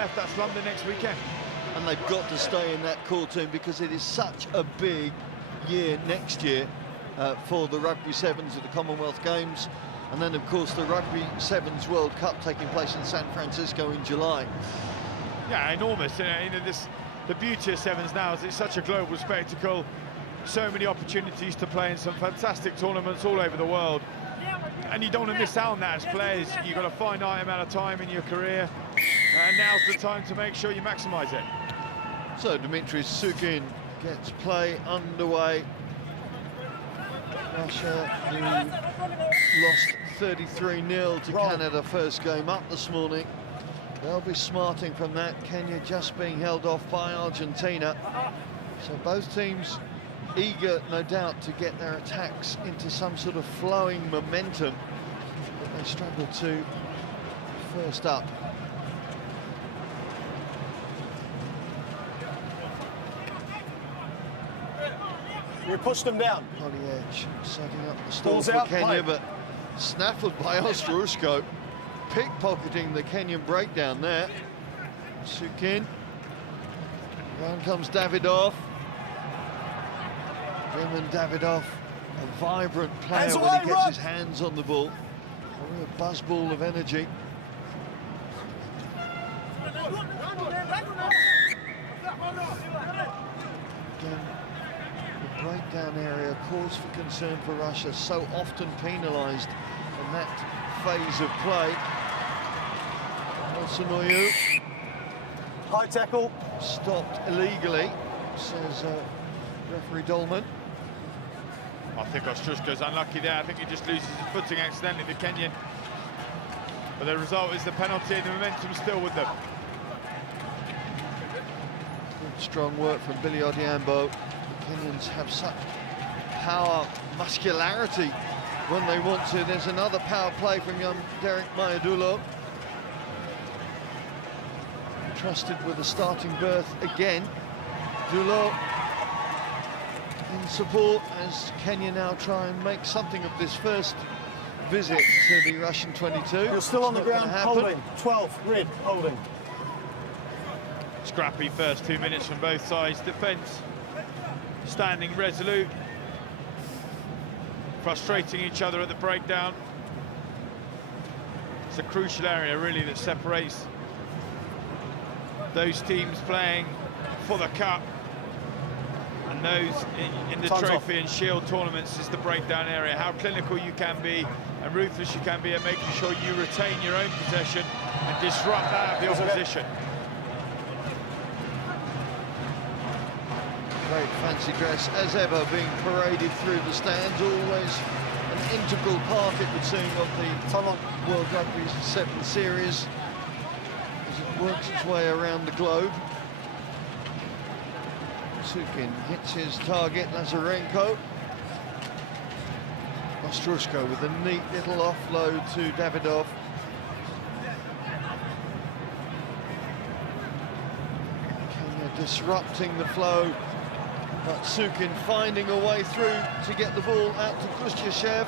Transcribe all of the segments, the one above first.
left. That's London next weekend. And they've got to stay in that core team because it is such a big year next year for the Rugby Sevens at the Commonwealth Games. And then, of course, the Rugby Sevens World Cup taking place in San Francisco in July. Yeah, enormous. You know, the beauty of Sevens now is it's such a global spectacle. So many opportunities to play in some fantastic tournaments all over the world. And you don't want to miss out on that as players. You've got a finite amount of time in your career. And now's the time to make sure you maximise it. So Dimitris Sukin gets play underway. Russia, who lost 33-0 to Canada first game up this morning. They'll be smarting from that. Kenya just being held off by Argentina. So both teams eager, no doubt, to get their attacks into some sort of flowing momentum, but they struggle to first up. We pushed them down. Polyedge setting up the stall for out, Kenya, play. but snaffled by Ostrorushko, pickpocketing the Kenyan breakdown there. Sukin. Round comes Davidov. Roman Davidov, a vibrant player Hands when away, he gets Rod. his hands on the ball. A real buzzball of energy. Again, the breakdown area, cause for concern for Russia, so often penalised in that phase of play. Olsenoyu High tackle. stopped illegally, says referee Dolman. I think Ostrushko's unlucky there. I think he just loses his footing accidentally, the Kenyan. But the result is the penalty and the momentum's still with them. Good strong work from Billy Odhiambo. The Kenyans have such power, muscularity when they want to. There's another power play from young Derek Mayadulo. Trusted with a starting berth again. Dulo in support as Kenya now try and make something of this first visit to the Russian 22. You're still on the It's not ground, gonna happen. holding. 12, red, holding. Scrappy first 2 minutes from both sides. Defence standing resolute. Frustrating each other at the breakdown. It's a crucial area really that separates those teams playing for the cup and those in the Time's trophy off. and shield tournaments is the breakdown area. How clinical you can be and ruthless you can be at making sure you retain your own possession and disrupt that of the opposition. Great fancy dress as ever being paraded through the stands, always an integral part, it would seem, of the World Rugby 7 series as it works its way around the globe. Sukin hits his target, Lazarenko. Ostrushko with a neat little offload to Davidov. Kenya disrupting the flow, but Sukin finding a way through to get the ball out to Khrushchev.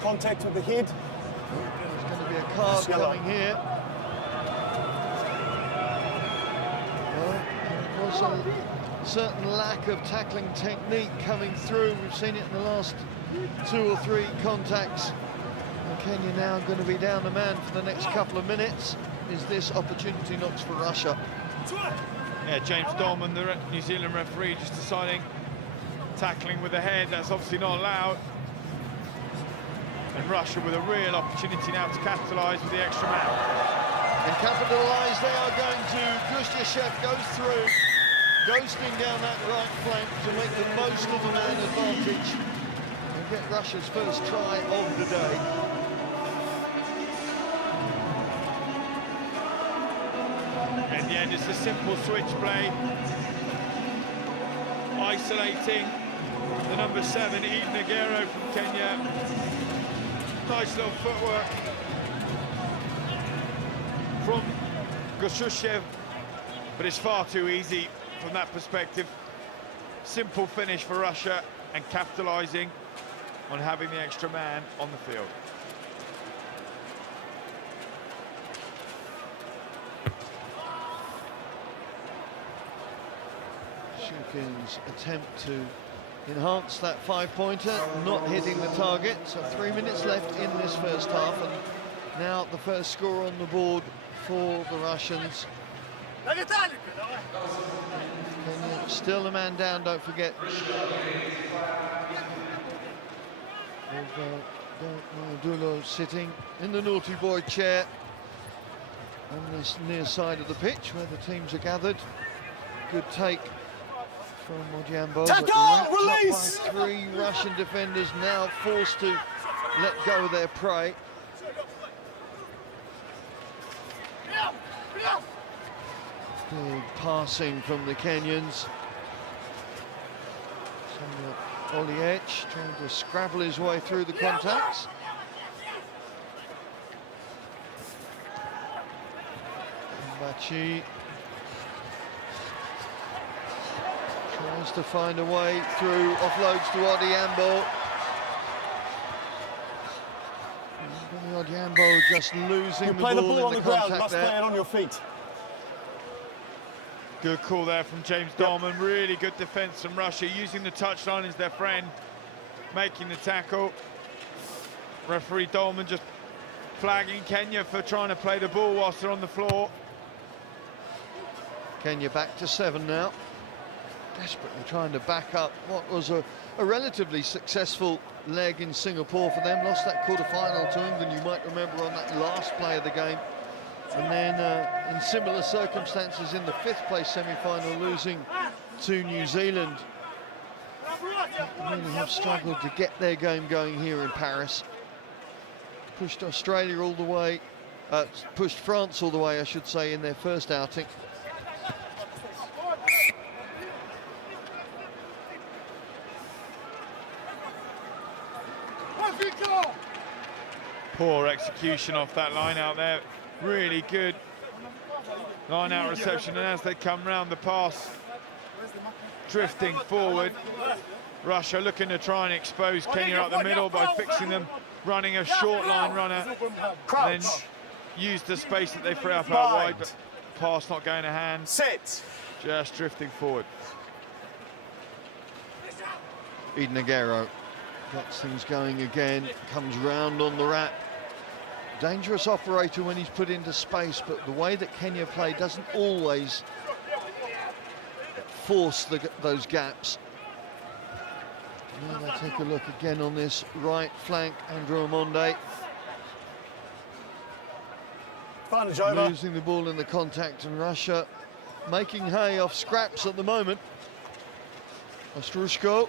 Contact with the head. There's going to be a card That's yellow. coming here. Well, there was a certain lack of tackling technique coming through. We've seen it in the last 2 or 3 contacts. And Kenya now going to be down a man for the next couple of minutes. Is this opportunity knocks for Russia? Yeah, James Dolman, the New Zealand referee, just deciding tackling with the head, that's obviously not allowed. And Russia with a real opportunity now to capitalise with the extra man. And capitalise they are going to. Khrushchev goes through, ghosting down that right flank to make the most of the man advantage and get Russia's first try of the day. In the end, it's a simple switch play, isolating the number 7, Eden Aguero from Kenya. Nice little footwork from Khrushchev, but it's far too easy from that perspective. Simple finish for Russia and capitalising on having the extra man on the field. Shukin's attempt to enhance that 5-pointer, not hitting the target. So 3 minutes left in this first half, and now the first score on the board for the Russians. Kenya still a man down, don't forget. Dulo sitting in the naughty boy chair on this near side of the pitch where the teams are gathered. Good take from Modiambo. Tackle! Release! By 3 Russian defenders, now forced to let go of their prey. Big passing from the Kenyans. Oliech trying to scrabble his way through the contacts. Mbachi tries to find a way through, offloads to Odiambo. Odiambo just losing the play ball, the ball on in the the ground, contact must there. play it on your feet. Good call there from James Dolman. Really good defence from Russia, using the touchline as their friend, making the tackle. Referee Dolman just flagging Kenya for trying to play the ball whilst they're on the floor. Kenya back to 7 now. Desperately trying to back up what was a relatively successful leg in Singapore for them. Lost that quarter-final to England, you might remember, on that last play of the game. And then in similar circumstances in the 5th place semi-final, losing to New Zealand. They really have struggled to get their game going here in Paris. Pushed Australia all the way, pushed France all the way, I should say, in their first outing. Poor execution off that line out there. Really good line out reception, and as they come round the pass, drifting forward, Russia looking to try and expose Kenya up the middle by fixing them, running a short line runner, and then use the space that they free up out wide, but pass not going to hand. Sit. Just drifting forward. Eden Aguero gets things going again, comes round on the wrap. Dangerous operator when he's put into space, but the way that Kenya play doesn't always force those gaps. Now they take a look again on this right flank, Andrew Amonde. Advantage over. Losing the ball in the contact, and Russia making hay off scraps at the moment. Ostrushko.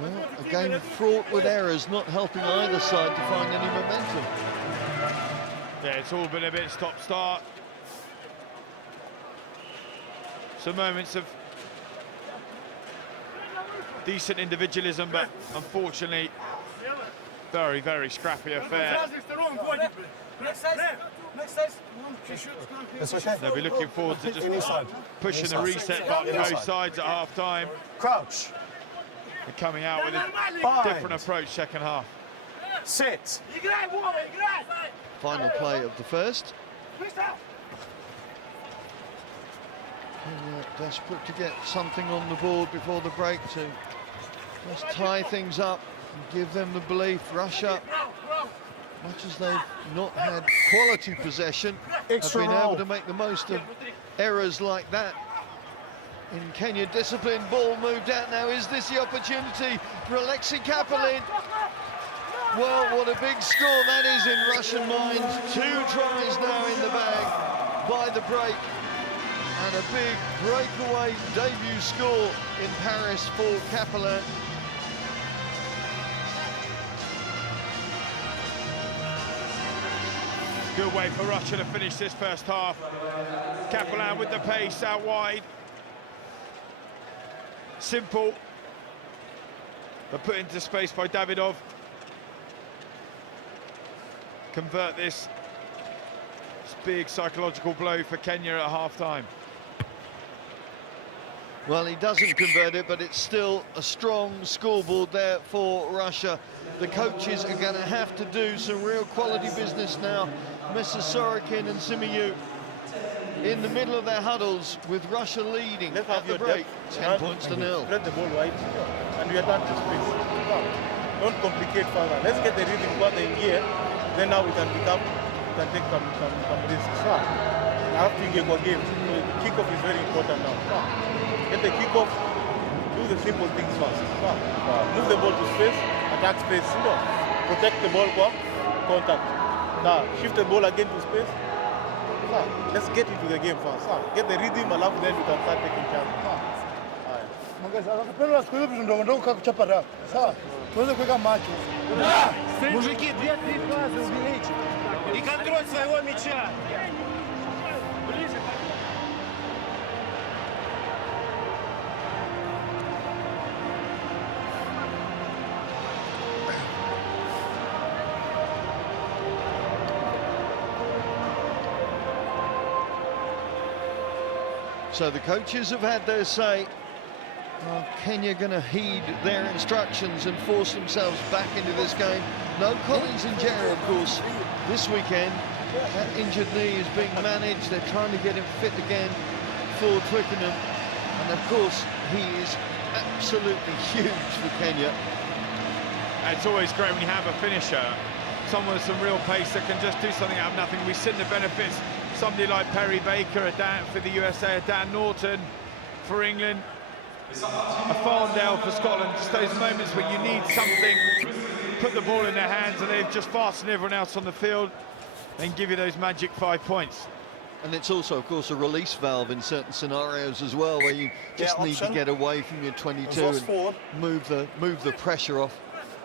Well, a game fraught with errors, not helping either side to find any momentum. Yeah, it's all been a bit stop-start. Some moments of decent individualism, but unfortunately, very, very scrappy affair. That's okay. They'll be looking forward to just Inside. pushing the reset button both sides at half-time Crouch. and coming out with a different approach second half. Sit. Final play of the first. Kenya desperate to get something on the board before the break to just tie things up and give them the belief. Russia, much as they've not had quality possession, have been able to make the most of errors like that. In Kenya, disciplined ball moved out now. Is this the opportunity for Alexei Kapelin? Well, what a big score that is in Russian minds. 2 tries now in the bag by the break. And a big breakaway debut score in Paris for Kapelin. Good way for Russia to finish this first half. Kapelin with the pace out wide. Simple, but put into space by Davidov. Convert this. It's a big psychological blow for Kenya at half-time. Well, he doesn't convert it, but it's still a strong scoreboard there for Russia. The coaches are going to have to do some real quality business now. Mr. Sorokin and Simiyu in the middle of their huddles with Russia leading Let's at have the your break. depth. 10 points to nil. Spread the ball wide and we attack the space. Don't complicate further. Let's get the rhythm further in here. Then now we can take some risks. Now have to get a game. So the kickoff is very important now. Get the kickoff, do the simple things first. Move the ball to space, attack space, protect the ball for contact. Shift the ball again to space. Let's get into the game first. Get the rhythm, alafu then we can start taking chances. Napenda siku hizi ndogo ndogo kwa kuchapa rafu. Sawa. Tuweze kuweka macho. Мужики, 2-3 фазы увеличить. И контроль своего мяча. So the coaches have had their say. Are Kenya going to heed their instructions and force themselves back into this game? No Collins and Jerry, of course, this weekend. That injured knee is being managed. They're trying to get him fit again for Twickenham. And of course, he is absolutely huge for Kenya. It's always great when you have a finisher, someone with some real pace that can just do something out of nothing. We've seen the benefits. Somebody like Perry Baker for the USA, a Dan Norton for England, a Farndale for Scotland. Just those moments where you need something, put the ball in their hands and they've just fastened everyone else on the field and give you those magic 5 points. And it's also, of course, a release valve in certain scenarios as well, where you just need to get away from your 22 and move the pressure off.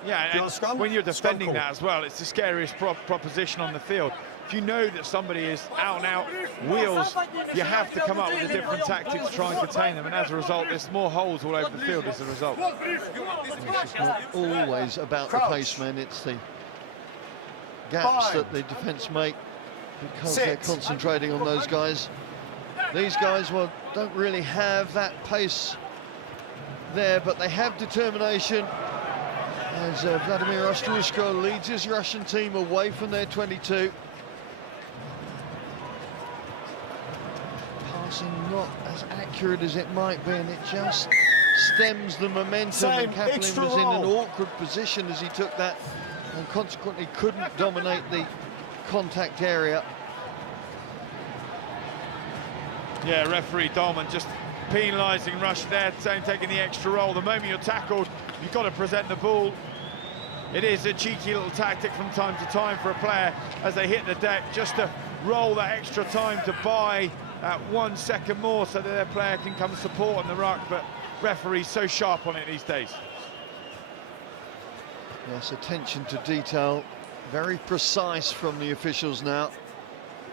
Yeah, and when you're defending that as well, it's the scariest proposition on the field. If you know that somebody is out and out wheels, you have to come up with a different tactic to try and contain them, and as a result, there's more holes all over the field as a result. It's not always about the pace, man. It's the gaps that the defence make because they're concentrating on those guys. These guys, well, don't really have that pace there, but they have determination. As Vladimir Ostroushko leads his Russian team away from their 22. Passing not as accurate as it might be, and it just stems the momentum. And Kaplan was in an awkward position as he took that, and consequently couldn't dominate the contact area. Yeah, referee Dolman just penalising Russia there, saying taking the extra roll. The moment you're tackled, you've got to present the ball. It is a cheeky little tactic from time to time for a player as they hit the deck, just to roll that extra time to buy 1 second more so that their player can come support on the ruck, but referee's so sharp on it these days. Yes, attention to detail, very precise from the officials now.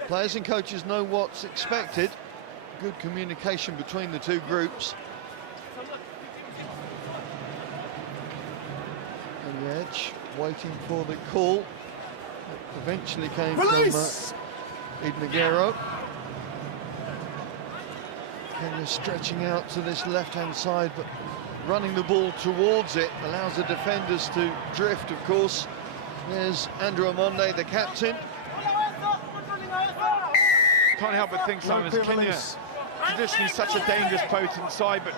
Players and coaches know what's expected. Good communication between the two groups. And the edge waiting for the call. It eventually came from Idnagero. Kenya stretching out to this left-hand side, but running the ball towards it allows the defenders to drift, of course. There's Andrew Amonde, the captain. Can't help but think, Simon, as Kenya traditionally such a dangerous, potent side, but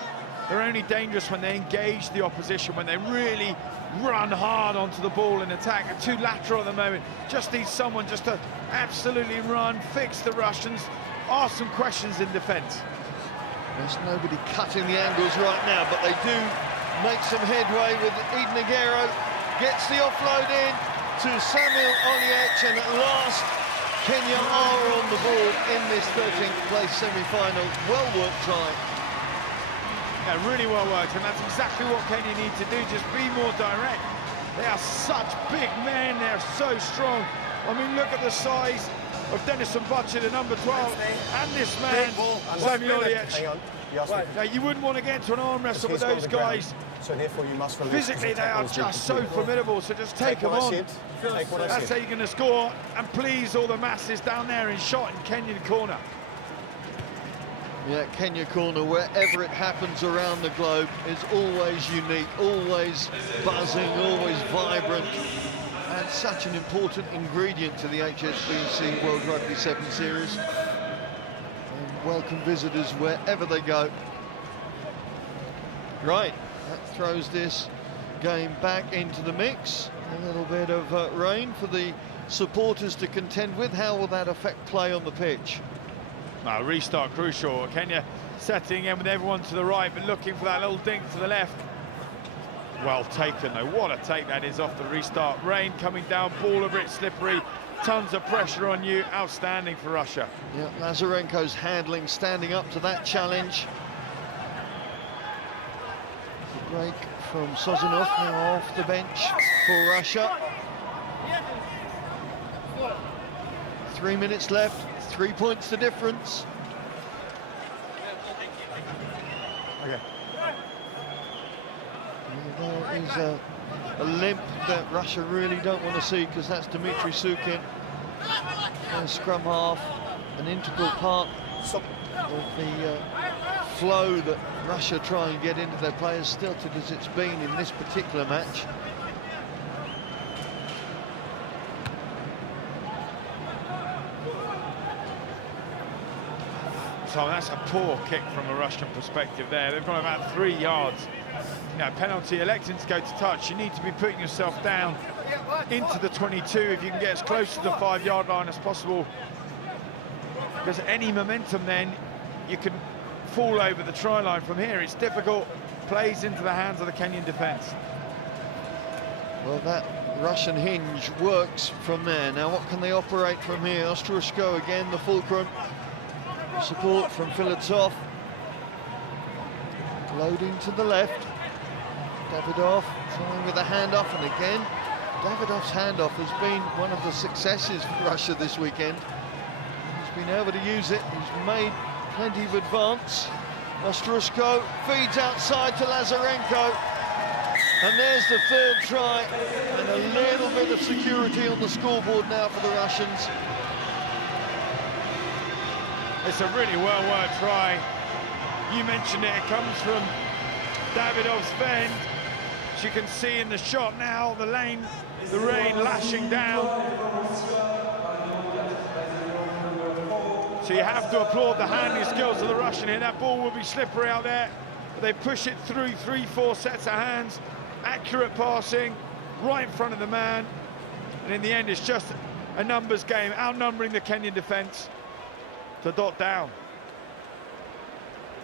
they're only dangerous when they engage the opposition, when they really run hard onto the ball and attack. They're too lateral at the moment. Just needs someone just to absolutely run, fix the Russians, ask some questions in defence. There's nobody cutting the angles right now, but they do make some headway with Idnagero. Gets the offload in to Samuel Oliech, and at last Kenya are on the board in this 13th place semi-final. Well worked try. Yeah, really well worked, and that's exactly what Kenya need to do, just be more direct. They are such big men, they're so strong. I mean, look at the size of Denison Butcher, the number 12, and this man, Samuel Oliech. Now, you wouldn't want to get into an arm wrestle with those guys. So therefore you must release. Physically, they are just so formidable, so just take them on. That's how you're going to score and please all the masses down there in shot in Kenyan corner. Yeah, Kenya corner, wherever it happens around the globe, is always unique, always buzzing, always vibrant, and such an important ingredient to the HSBC World Rugby 7 Series. welcome visitors wherever they go. Right, that throws this game back into the mix. A little bit of rain for the supporters to contend with. How will that affect play on the pitch? Well, restart crucial. Kenya setting in with everyone to the right, but looking for that little dink to the left. Well taken though, what a take that is off the restart. Rain coming down, ball a bit slippery, tons of pressure on you, outstanding for Russia. Yeah, Lazarenko's handling, standing up to that challenge. The break from Sozanov, now off the bench for Russia. 3 minutes left, 3 points the difference. Okay. There is a limp that Russia really don't want to see, because that's Dmitry Sukin, their scrum half, an integral part of the flow that Russia try and get into their players, stilted as it's been in this particular match. So that's a poor kick from a Russian perspective there. They've got about 3 yards. You know, penalty, electing to go to touch. You need to be putting yourself down into the 22 if you can get as close to the 5-yard line as possible. Because any momentum then, you can fall over the try line from here. It's difficult, plays into the hands of the Kenyan defence. Well, that Russian hinge works from there. Now, what can they operate from here? Ostroshko again, the fulcrum. Support from Filatov. Loading to the left. Davidov trying with a handoff, and again, Davidov's handoff has been one of the successes for Russia this weekend. He's been able to use it, he's made plenty of advance. Ostroshko feeds outside to Lazarenko. And there's the third try, and a little bit of security on the scoreboard now for the Russians. It's a really well-worked try. You mentioned it, it comes from Davidov's bend. As you can see in the shot now, the rain lashing down. So you have to applaud the handling skills of the Russian here. That ball will be slippery out there. They push it through 3-4 sets of hands. Accurate passing, right in front of the man. And in the end, it's just a numbers game, outnumbering the Kenyan defence to dot down.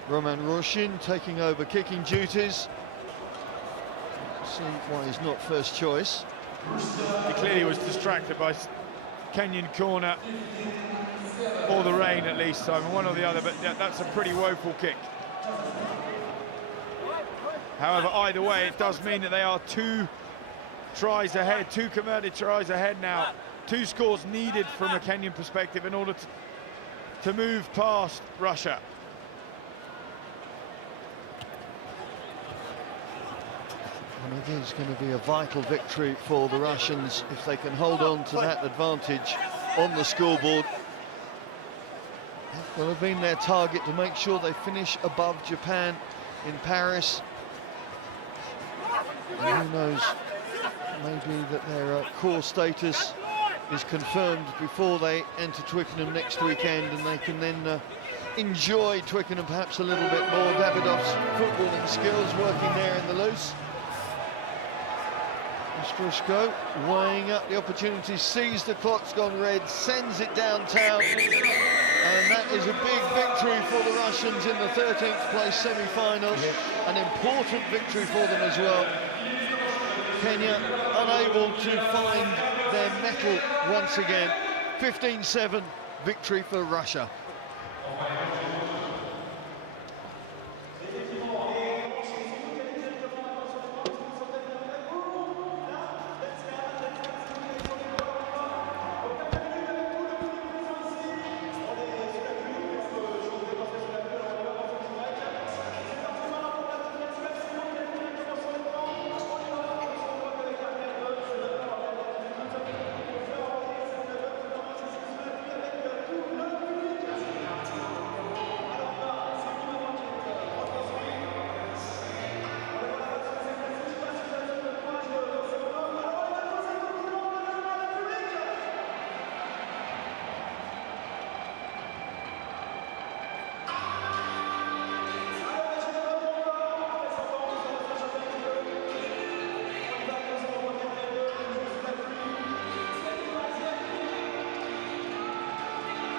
Roman Roshin taking over kicking duties. See why he's not first choice. He clearly was distracted by Kenyan corner, or the rain at least, so one or the other, but yeah, that's a pretty woeful kick. However, either way, it does mean that they are 2 tries ahead, 2 converted tries ahead now. 2 scores needed from a Kenyan perspective in order to move past Russia. And it is going to be a vital victory for the Russians if they can hold on to that advantage on the scoreboard. It will have been their target to make sure they finish above Japan in Paris. And who knows, maybe that their core status is confirmed before they enter Twickenham next weekend, and they can then enjoy Twickenham perhaps a little bit more. Davidov's footballing skills working there in the loose. Ostroshko weighing up the opportunity, sees the clock's gone red, sends it downtown, and that is a big victory for the Russians in the 13th place semi-final. An important victory for them as well. Kenya unable to find their mettle once again. 15-7 victory for Russia.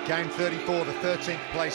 Game 34, the 13th place